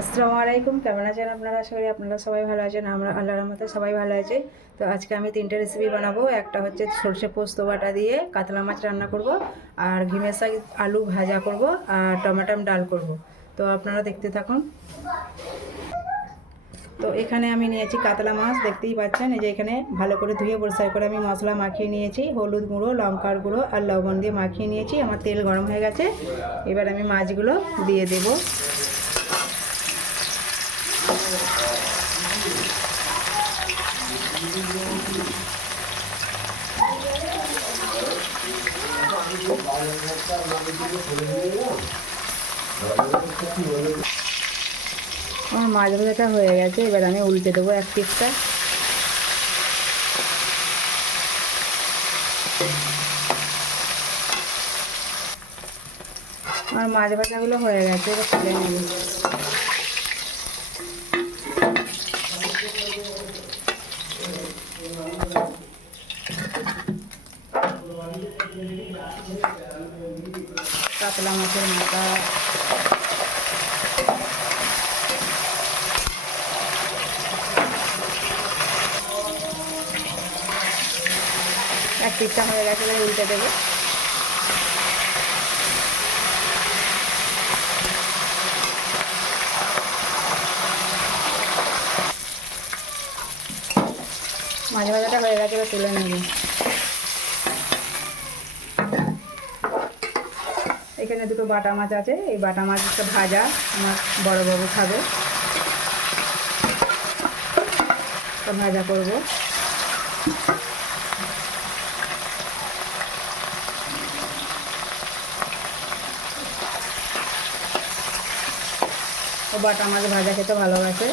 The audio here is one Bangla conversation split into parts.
আসসালামু আলাইকুম, কেমন আছেন আপনারা? আশা করি আপনারা সবাই ভালো আছেন। আমরা আল্লাহর রহমতে সবাই ভালো আছি। তো আজকে আমি 3টে রেসিপি বানাবো। একটা হচ্ছে সরষে পোস্ত বাটা দিয়ে কাতলা মাছ রান্না করব, আর ঘিমের শাক আলু ভাজা করব, আর টমেটো ডাল করব। তো আপনারা দেখতে থাকুন। তো এখানে আমি নিয়েছি কাতলা মাছ, দেখতেই পাচ্ছেন। এই যে এখানে ভালো করে ধুয়ে পরিষ্কার করে আমি মশলা মাখিয়ে নিয়েছি, হলুদ গুঁড়ো, লঙ্কার গুঁড়ো আর লবণ দিয়ে মাখিয়ে নিয়েছি। আমার তেল গরম হয়ে গেছে, এবার আমি মাছগুলো দিয়ে দেবো। আমার মাছ ভাজাটা হয়ে গেছে, এবার আমি উল্টে দেবো এক পিসটা। আমার মাছ ভাজাগুলো হয়ে গেছে, এবার তুলে নেব। কাতলা মাছের মাথা, এক পিসটা হয়ে গেছে, এবার উল্টে দেবো। মাছ ভাজাটা হয়ে গেছে, এবার তুলে নেব। এখানে দুটো বাটা মাছ আছে, এই বাটা মাছটা ভাজা আমার বড় বাবু খাবে, তো ভাজা করব। ও বাটা মাছ ভাজা খেতে ভালোবাসে।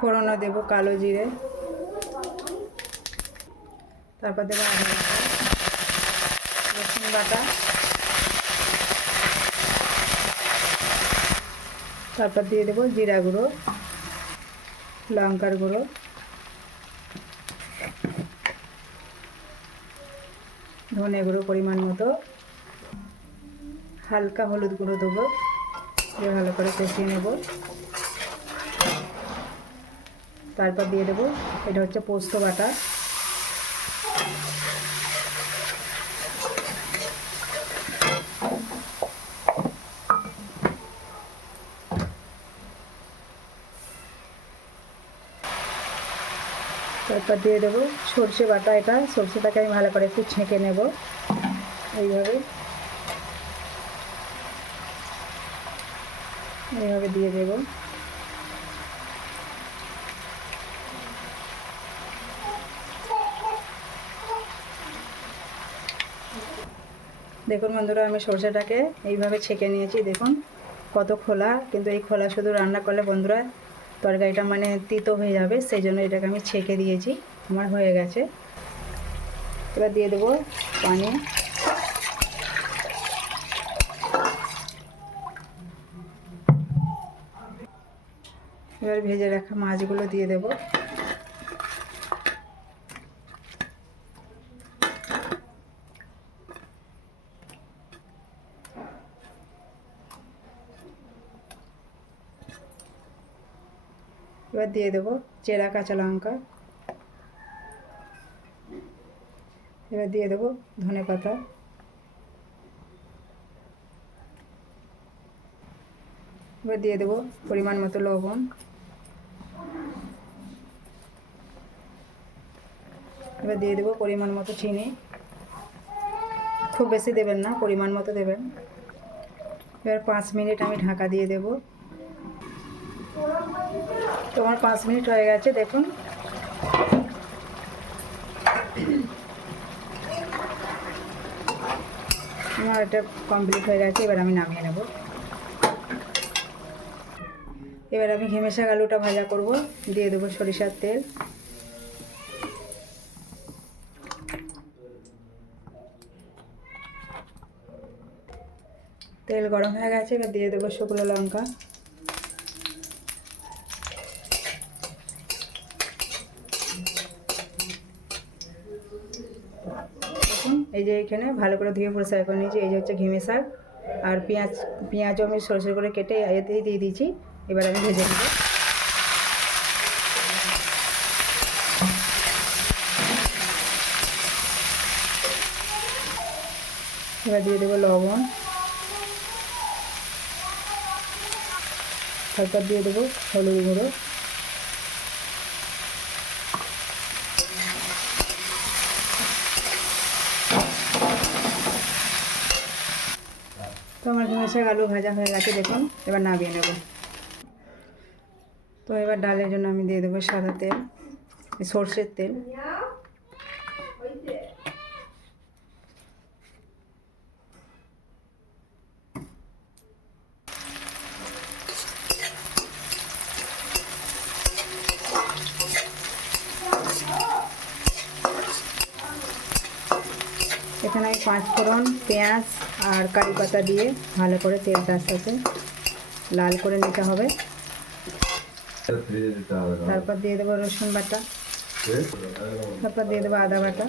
ফোড়নে দেব কালো জিরে, তারপর দেবো আদা বাটা, রসুন বাটা, তারপর দিয়ে দেবো জিরা গুঁড়ো, লঙ্কার গুঁড়ো, ধনে গুঁড়ো পরিমাণ মতো, হালকা হলুদ গুঁড়ো দেবো, দিয়ে ভালো করে কষিয়ে নেব। তারপর দিয়ে দেবো, এটা হচ্ছে পোস্ত বাটা, তারপর দিয়ে দেবো সর্ষে বাটা। এটা সর্ষেটাকে আমি ভালো করে একটু ছেঁকে নেব এইভাবে এইভাবে দিয়ে দেব। দেখুন বন্ধুরা, আমি সর্ষেটাকে এইভাবে ছেঁকে নিয়েছি। দেখুন কত খোলা, কিন্তু এই খোলা শুধু রান্না করলে বন্ধুরা তরকারিটা মানে তিতো হয়ে যাবে, সেই জন্য এটাকে আমি ছেঁকে দিয়েছি। আমার হয়ে গেছে। এবার দিয়ে দেবো পানি। এবার ভেজে রাখা মাছগুলো দিয়ে দেব। এবার দিয়ে দেবো চেরা কাঁচা লঙ্কা। এবার দিয়ে দেবো ধনেপাতা। এবার দিয়ে দেবো পরিমাণ মতো লবণ। এবার দিয়ে দেবো পরিমাণ মতো চিনি। খুব বেশি দেবেন না, পরিমাণ মতো দেবেন। এবার 5 মিনিট আমি ঢাকা দিয়ে দেব। তো আমার 5 মিনিট হয়ে গেছে। দেখুন আমার এটা কমপ্লিট হয়ে গেছে। এবার আমি নামিয়ে নেব। এবার আমি ঘেমে শাক আলুটা ভাজা করব। দিয়ে দেবো সরিষার তেল। তেল গরম হয়ে গেছে। এবার দিয়ে দেবো শুকনো লঙ্কা। দেখুন এই যে এখানে ভালো করে ধুয়ে পরিষ্কার করে নিয়েছি। এই যে হচ্ছে ঘেমে শাক। আর পেঁয়াজও আমি সরষে করে কেটে এতেই দিয়ে দিয়েছি। এবার আমি ভেজে নেব। এবার দিয়ে দেবো লবণ। তারপর দিয়ে দেবো হলুদ গুঁড়ো। তো আমার ঘেমে শাক আলু ভাজা হয়ে গেছে। দেখুন এবার নামিয়ে নেব। তো এবার ডালের জন্য আমি দিয়ে দেবো সাদা তেল, সর্ষের তেল। এখানে আমি 5 ফোড়ন, পেঁয়াজ আর কারি পাতা দিয়ে ভালো করে তেলটার সাথে লাল করে নিতে হবে। তারপর দিয়ে দেবো রসুন বাটা। তারপর দিয়ে দেবো আদা বাটা।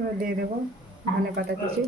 এবার দিয়ে দেবো ধনে পাতা কুচি।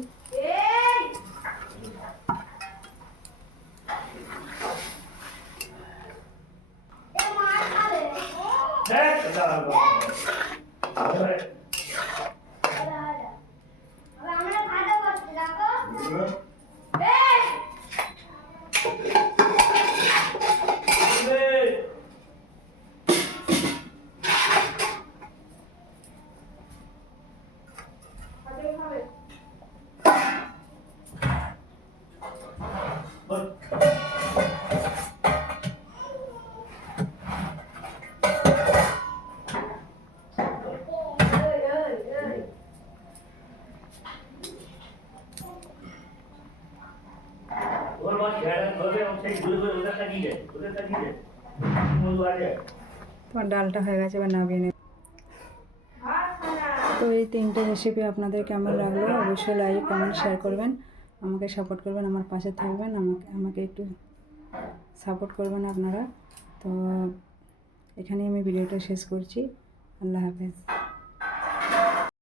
তোমার ডালটা হয়ে গেছে। এবার নামিয়ে নেব। তো এই 3টে রেসিপি আপনাদের কেমন লাগলো অবশ্যই লাইক, কমেন্ট, শেয়ার করবেন। আমাকে সাপোর্ট করবেন, আমার পাশে থাকবেন। আমাকে একটু সাপোর্ট করবেন আপনারা। তো এখানেই আমি ভিডিওটা শেষ করছি। আল্লাহ হাফেজ।